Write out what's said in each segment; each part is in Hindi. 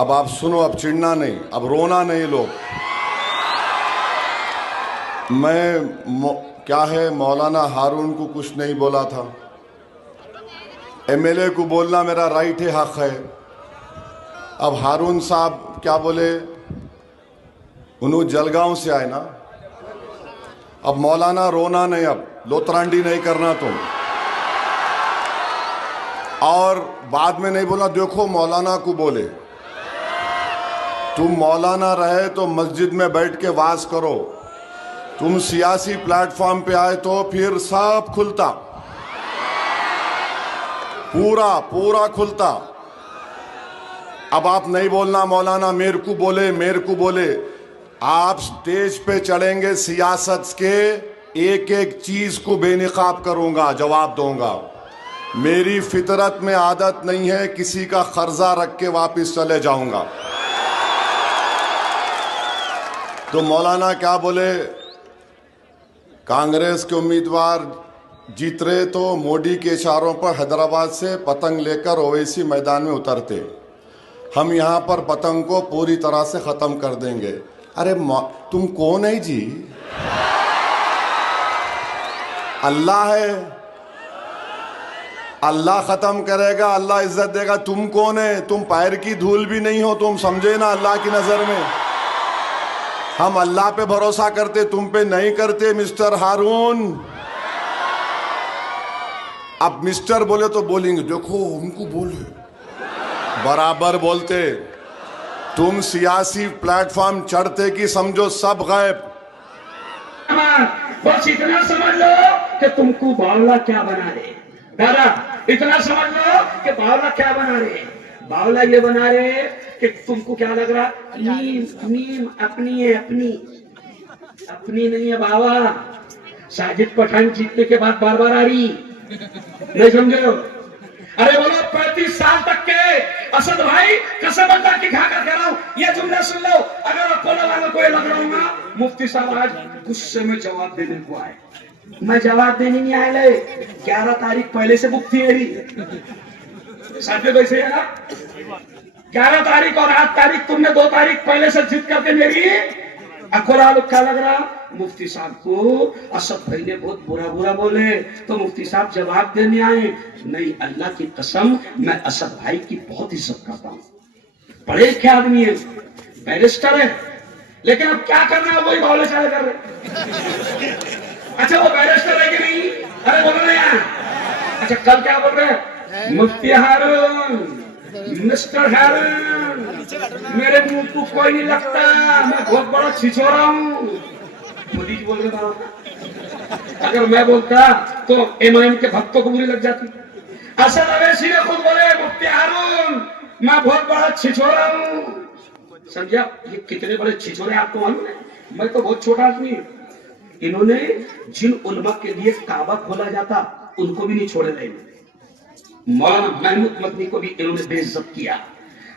अब आप सुनो, अब चिढ़ना नहीं, अब रोना नहीं लोग। क्या है, मौलाना हारून को कुछ नहीं बोला था, एमएलए को बोलना मेरा राइट है, हक है। अब हारून साहब क्या बोले, उन्होंने जलगांव से आए ना। अब मौलाना रोना नहीं, अब लोतरांडी नहीं करना तुम। और बाद में नहीं बोला, देखो मौलाना को बोले। तुम मौलाना रहे तो मस्जिद में बैठ के वाज करो, तुम सियासी प्लेटफॉर्म पे आए तो फिर सब खुलता, पूरा पूरा खुलता। अब आप नहीं बोलना मौलाना मेरे को बोले, मेरे को बोले। आप स्टेज पे चढ़ेंगे, सियासत के एक एक चीज को बेनकाब करूंगा, जवाब दूंगा। मेरी फितरत में आदत नहीं है किसी का कर्जा रख के वापस चले जाऊंगा। तो मौलाना क्या बोले, कांग्रेस के उम्मीदवार जीत रहे तो मोदी के इशारों पर हैदराबाद से पतंग लेकर ओवैसी मैदान में उतरते, हम यहाँ पर पतंग को पूरी तरह से ख़त्म कर देंगे। अरे तुम कौन है जी? अल्लाह है, अल्लाह ख़त्म करेगा, अल्लाह इज्जत देगा। तुम कौन है? तुम पैर की धूल भी नहीं हो, तुम समझे ना अल्लाह की नज़र में। हम अल्लाह पे भरोसा करते, तुम पे नहीं करते मिस्टर हारून। अब मिस्टर बोले तो बोलेंगे, देखो उनको बोले, बराबर बोलते। तुम सियासी प्लेटफॉर्म चढ़ते कि समझो सब गायब। बस इतना समझ लो कि तुमको बावला क्या बना रहे दादा, इतना समझ लो कि बावला क्या बना रहे। बावला ये बना रहे कि तुमको क्या लग रहा, नीम नीम अपनी है, अपनी नहीं है बाबा। साजिद पठान जीतने के बाद बार बार आ रही, नहीं समझो? अरे बोलो 35 साल तक के असद भाई कसम अल्लाह की खा कर कह रहा हूं, ये जुमला सुन लो। अगर अपोलो वालों को ये लग रहा हूँ मुफ्ती साहब आज गुस्से में जवाब देने को आए, मैं जवाब देने नहीं आया। 11 तारीख पहले से बुक थी मेरी, साथ वैसे है ना। 11 तारीख और 8 तारीख तुमने 2 तारीख पहले से जिद करके मेरी अकोला क्या लग रहा। मुफ्ती साहब को असद भाई ने बहुत बुरा बुरा बोले तो मुफ्ती साहब जवाब देने आए। नहीं, अल्लाह की कसम मैं असद भाई की बहुत इज्जत करता हूँ, बड़े लिखे आदमी है, बैरिस्टर है, लेकिन अब क्या करना है वही बावले चाले कर रहे। अच्छा वो बैरिस्टर है कि नहीं? अरे बोलो ना यार। अच्छा कल क्या बोल रहे हैं? मुफ्ती हारून, मिस्टर हारून, मेरे मुंह को कोई नहीं लगता, मैं बहुत बड़ा छिछोरा हूँ। मोदी जी बोल रहे था, अगर मैं बोलता तो एमआईएम के भक्तों को बुरी लग जाती। असद अवैसी ने खुद बोले, मुफ्ती हारून मैं बहुत बड़ा छिछोरा हूँ। समझा? ये कितने बड़े छिछोरे आपको मालूम है? मैं तो बहुत छोटा आदमी हूँ। इन्होंने जिन उलमा के लिए काबा खोला जाता उनको भी नहीं छोड़े थे। मौलाना महमूद मदनी को भी इन्होंने बेइज्जत किया।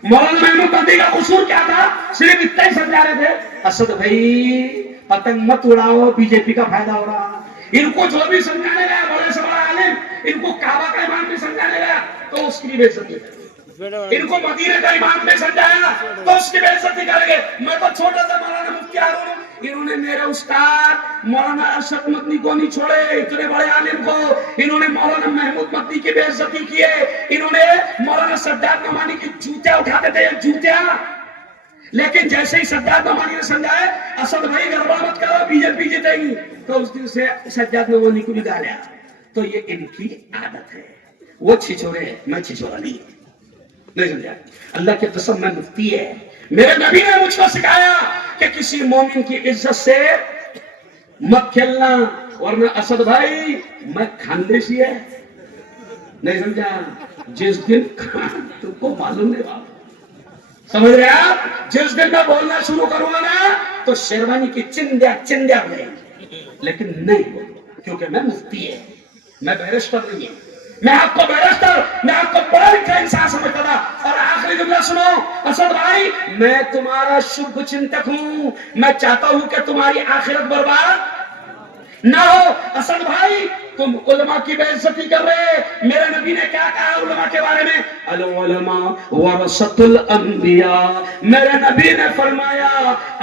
मौलाना महमूद मदनी का कसूर क्या था? सिर्फ इतना ही समझा रहे थे, असद भाई पतंग मत उड़ाओ, बीजेपी का फायदा हो रहा। इनको जो भी समझाने गया बड़े से बड़ा आलिम, इनको काबा का इमाम भी समझाने गया तो उसकी भी बेइज्जती करेंगे। इनको मदीने का इमाम ने समझाया तो उसकी बेइज्जती करेंगे। मैं तो छोटा सा मौलाना मुफ्ती हारून, इन्होंने मेरे उस्ताद मौलाना अरशद मदनी को नहीं छोड़े, इतने बड़े आलिम को। इन्होंने मौलाना महमूद मदनी की बेइज्जती की है, इन्होंने मौलाना सज्जाद नमानी की जूतियां उठाते थे, जूतियां। लेकिन जैसे ही सज्जाद नमानी ने समझाया असद भाई गड़बड़ मत करो, बीजेपी जीतेगी, तो उस दिन से सज्जाद नमानी को निकाला। तो ये इनकी आदत है, वो छिछोरे, मैं छिछोरा नहीं समझा। अल्लाह की कसम मैं मुफ्ती है, मेरे नबी ने मुझको सिखाया कि किसी मोमिन की इज्जत से मत खेलना, वरना असद भाई मैं खानदेशी है, नहीं समझा? जिस दिन तुमको मालूम नहीं बात, समझ रहे आप? जिस दिन मैं बोलना शुरू करूंगा ना तो शेरवानी की चिंध्या चिंध्या हो जाएगी, लेकिन नहीं बोलूंगा क्योंकि मैं मुफ्ती है, मैं बैरिस्टर नहीं है। मैं आपको बैरिस्टर, मैं आपको पढ़ा लिखा इंसान समझता था। और आखिरी जुमला सुनो, असद भाई मैं तुम्हारा शुभ चिंतक हूं, मैं चाहता हूं कि तुम्हारी आखिरत बर्बाद। ना हो। असद भाई तुम उलमा की बेइज्जती कर रहे। मेरे नबी ने क्या कहा उलमा के बारे में? अल उलमा वरसतुल अंबिया। मेरे नबी ने फरमाया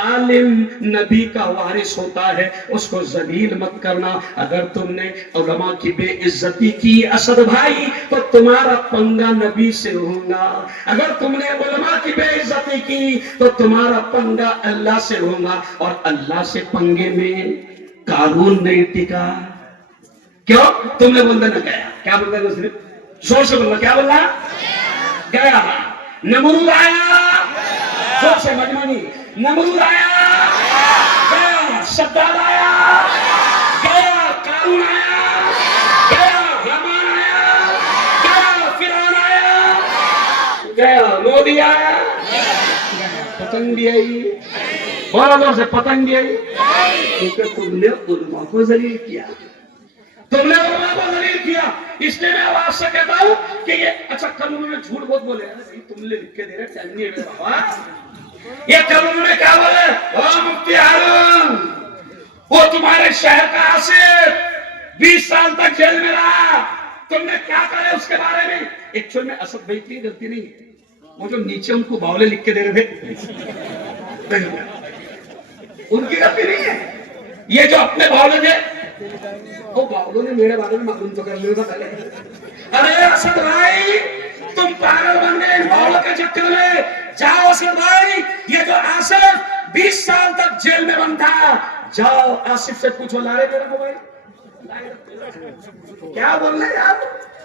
आलिम नबी का वारिस होता है, उसको जलील मत करना। अगर तुमने उलमा की बेइज्जती की असद भाई तो तुम्हारा पंगा नबी से होगा। अगर तुमने उलमा की बेइज्जती की तो तुम्हारा पंगा अल्लाह से होगा, और अल्लाह से पंगे में कानून नहीं टिका। क्यों? तुमने बोल देना गया। क्या बोल देना? सिर्फ जोर से बोलना। क्या बोलना? गया। नमरूद आया, जोर से मजमानी। नमरूद आया, गया। शद्दाद आया, गया। कानून आया, गया। रहमान आया, गया। फिरौन आया, गया। मोदी आया, पतंग भी आई। और जोर से पतंग भी आई। क्योंकि तुमने उलमा को जलील किया, तुमने उलमा को जलील किया। इसलिए मैं आपसे कहता हूं कि ये अच्छा कल उन्होंने झूठ बहुत बोले। तुमने लिख के दे रहे चलनी है बाबा। ये कल उन्होंने क्या बोले? ओ मुफ्ती हारून, वो तुम्हारे शहर का आसिफ 20 साल तक जेल में रहा, तुमने क्या करे उसके बारे में? एक्चुअल में असद भाई की गलती नहीं है, वो जो नीचे उनको बावले लिख के दे रहे थे उनकी गलती नहीं है। ये जो अपने बावले थे, वो बावलों ने मेरे बारे में मालूम तो कर लिया था पहले। अरे असद भाई तुम पागल बन गए इन बावलों के चक्कर में। जाओ असद भाई, ये जो आसिफ 20 साल तक जेल में बंद था, जाओ आसिफ से पूछो। लारे मेरे को भाई, क्या बोल रहे यार?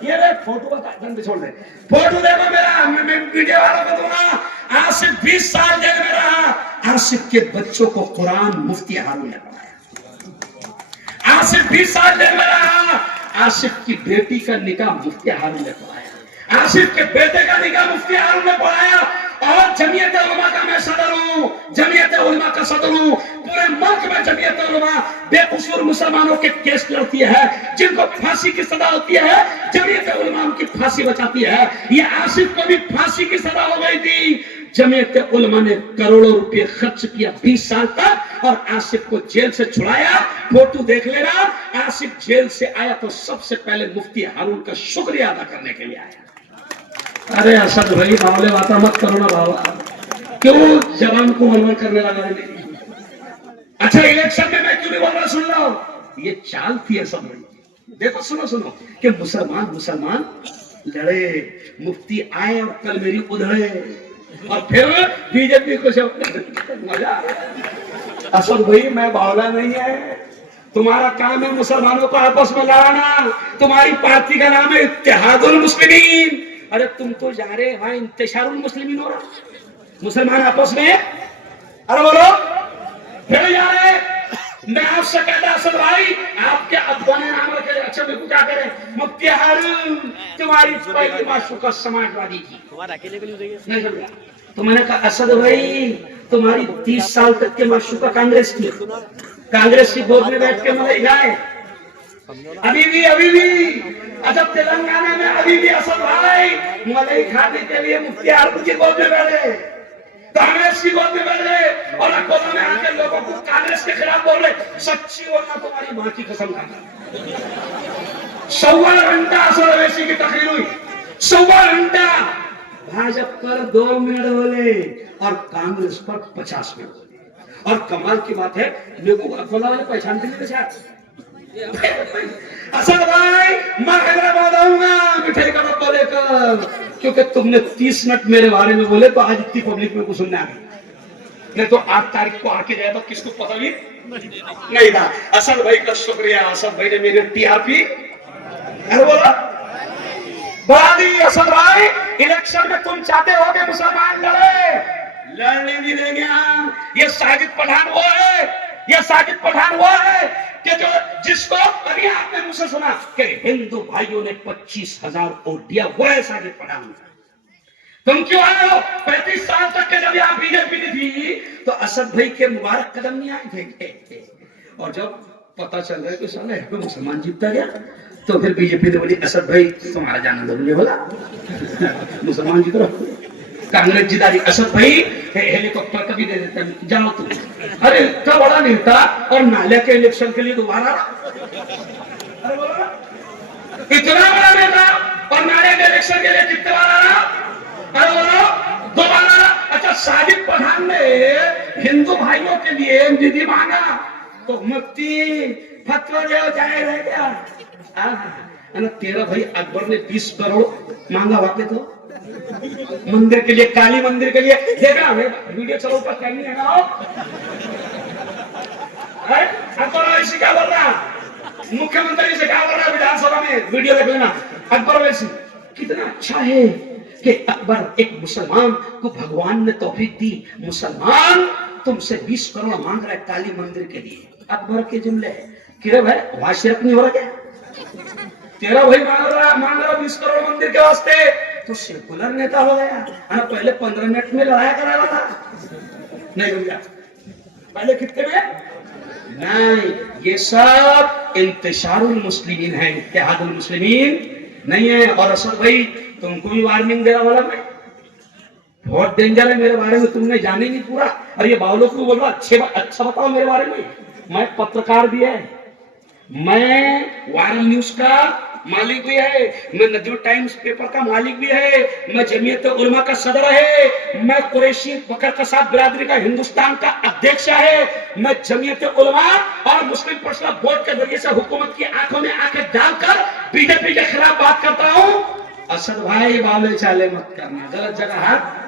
ये रे फोटो का कागज छोड़ दे। फोटो देखो मेरा, मैं वीडियो वाला को दूंगा। आसिफ 20 साल जेल में रहा। आसिफ के बच्चों को कुरान मुफ्ती हारून ने पढ़ाया। आसिफ 20 साल जेल में रहा। आसिफ की बेटी का निकाह मुफ्ती हारून ने पढ़ाया। आसिफ के बेटे का निकाह मुफ्ती हारून ने पढ़ाया। और जमीयत उलमा का मैं सदर हूं, जमीयत उलमा का सदर हूं। पूरे मुल्क में जमीयत उलमा बेकसूर मुसलमानों के केस लड़ती है, जिनको फांसी की सजा होती है, जमीयत उलमा उनकी फांसी बचाती है। ये आसिफ को भी फांसी की सजा हो गई थी। जमीयत उलमा ने करोड़ों रुपए खर्च किया 20 साल तक, और आसिफ को जेल से छुड़ाया। फोटो देख लेना, आसिफ जेल से आया तो सबसे पहले मुफ्ती हारून का शुक्रिया अदा करने के लिए आया। अरे असद भाई बावले बाता मत करो ना बाबा, क्यों जवान को मनवर करने लगा? अच्छा इलेक्शन में मैं क्यों नहीं बोल रहा? सुन लो, ये चाल थी असद भाई। देखो सुनो सुनो कि मुसलमान लड़े, मुफ्ती आए और कल मेरी उधड़े, और फिर बीजेपी को मजा आ गया। असद भाई मैं बावला नहीं है, तुम्हारा काम है मुसलमानों को आपस में लड़ाना। तुम्हारी पार्टी का नाम है इत्तेहादुल मुस्लिमीन। अरे तुम तो जा रहे वहां इंतशारुल मुस्लिमीन हो रहा, मुसलमान आपस में। अरे बोलो फिर जा रहे। मैं आपसे कहता असद भाई, आपके अब्बा ने नाम रखे। अच्छा मेरे को क्या करे? मुफ्ती हारून तुम्हारी पहली माशूका समाजवादी थी, नहीं। तो मैंने कहा असद भाई तुम्हारी 30 साल तक के माशूका कांग्रेस की, कांग्रेस की गोद में बैठ के मलाई खाए अभी भी। अच्छा तेलंगाना में अभी भी असद भाई मलाई खाने के लिए मुफ्ती हारून की गोद में बैठे, कांग्रेस की गोद में बैठे, और अकोला में आकर लोगों को कांग्रेस के खिलाफ बोल रहे। सच्ची बोलना तुम्हारी मां की कसम खाता। 1.25 घंटा असद अवैसी की तकरीर हुई, 1.25 घंटा। भाजपा पर 2 मिनट बोले और कांग्रेस पर 50 मिनट बोले। और कमाल की बात है, मेरे को अकोला वाले पहचानते नहीं थे। असद भाई मैं हैदराबाद आऊंगा मिठाई का डब्बा लेकर, क्योंकि तुमने 30 मिनट मेरे बारे में बोले तो आज इतनी पब्लिक में को सुनने आ गई। नहीं तो 8 तारीख को आके जाए तो किसको पता भी नहीं था। असद भाई का शुक्रिया, असद भाई ने मेरे टीआरपी बोला बढ़ा दी। असद भाई इलेक्शन में तुम चाहते हो कि मुसलमान लड़ने नहीं देंगे हम। ये साजिद पठान वो है, ये साजिद पठान वो है कि जो जिसको अभी आपने मुझसे सुना कि हिंदू भाइयों ने 25,000 वोट दिया, वो है साजिद पठान। तुम क्यों आए हो? 35 साल तक के जब यहाँ बीजेपी थी तो असद भाई के मुबारक कदम नहीं आए थे। और जब पता चल रहा है कि साला है मुसलमान जीतता गया, तो फिर बीजेपी ने बोली असद भाई तुम्हारा जाना जरूरी बोला मुसलमान जीत रहा। कांग्रेस जिदारी असद भाई हेलीकॉप्टर का भी दे देता, जाओ तुम। अरे इतना बड़ा नेता और नाले के इलेक्शन के लिए दोबारा, अरे बोलो ना, इतना बड़ा नेता और नाले के इलेक्शन के लिए कितने बार आ रहा? अरे बोलो दोबारा। अच्छा, साजिद पठान ने हिंदू भाइयों के लिए निधि मांगा तो मुफ्ती फतवा जो जाए रह गया। तेरा भाई अकबर ने 20 करोड़ मांगा वाके तो मंदिर के लिए, काली मंदिर के लिए। देखा वीडियो चलो ऊपर कहीं है ना, अकबर वैसी क्या बोल रहा, मुख्यमंत्री से क्या बोल रहा विधानसभा में, वीडियो देख लेना। अकबर वैसी कितना अच्छा है कि अकबर एक मुसलमान को भगवान ने तौफीक दी, मुसलमान तुमसे 20 करोड़ मांग रहा है काली मंदिर के लिए। अकबर के जुमले कि भाई वहां शिरक नहीं हो रहा क्या? तेरा भाई मांग रहा 20 करोड़ मंदिर के वास्ते, तो सेकुलर नेता हो गया। पहले 15 मिनट में लड़ाया करा रहा था, नहीं भैया पहले कितने में नहीं। ये सब इंतशारुल मुस्लिमीन है, इत्तेहादुल मुस्लिमीन नहीं है। और असद भाई तुमको भी वार्निंग दे रहा वाला मैं, बहुत डेंजर है मेरे बारे में, तुमने जाने नहीं पूरा। और ये बावलों को बोल रहा अच्छा बताओ मेरे बारे में। मैं पत्रकार भी है, मैं वायरल न्यूज का मालिक भी है, मैं नजूर टाइम्स पेपर का मालिक भी है, मैं जमीयत उलमा का सदर है, मैं कुरैशी बकर कसाब बिरादरी का हिंदुस्तान का अध्यक्ष है, मैं जमीयत उलमा और मुस्लिम पर्सनल बोर्ड के जरिए से हुकूमत की आंखों में आंखें डालकर बीजेपी के खिलाफ बात करता हूँ। असद भाई बावले चाले मत करना, गलत जगह हाथ